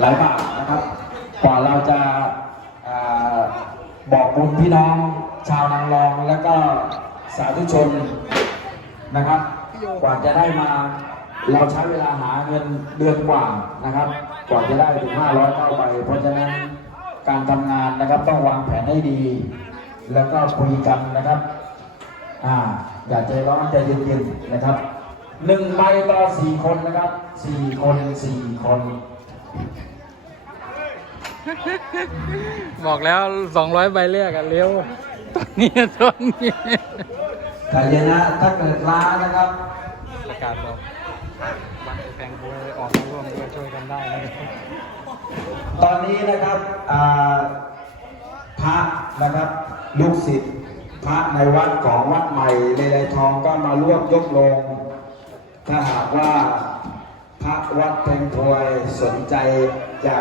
หลายบาทนะครับ กว่าเราจะาบอกบุญพี่น้องชาวนางรองแล้วก็สาธุชนนะครับ กว่าจะได้มาเราใช้เวลาหาเงินเดือนกว่านะครับ กว่าจะได้ถึง 500 เข้าไป เพราะฉะนั้นการทำงานนะครับต้องวางแผนให้ดี แล้วก็คุยกันนะครับอ่าอย่าใจร้อนใจเย็นๆนะครับหนึ่งใบต่อสี่คนนะครับสี่คนสี่คน บอกแล้วสองร้อยใบแรกอะเร็วตอนนี้ตอนนี้แต่เย็นนะถ้าเกิดล้านะครับประกาศบอกบัตรแพงด้วยออกมาร่วมด้วยช่วยกันได้นะครับตอนนี้นะครับอ่าพระนะครับลูกศิษย์พระในวัดของวัดใหม่เลไลทองก็มาร่วมยกโลง ถ้าหากว่า พระวัดแพงพวยสนใจจะ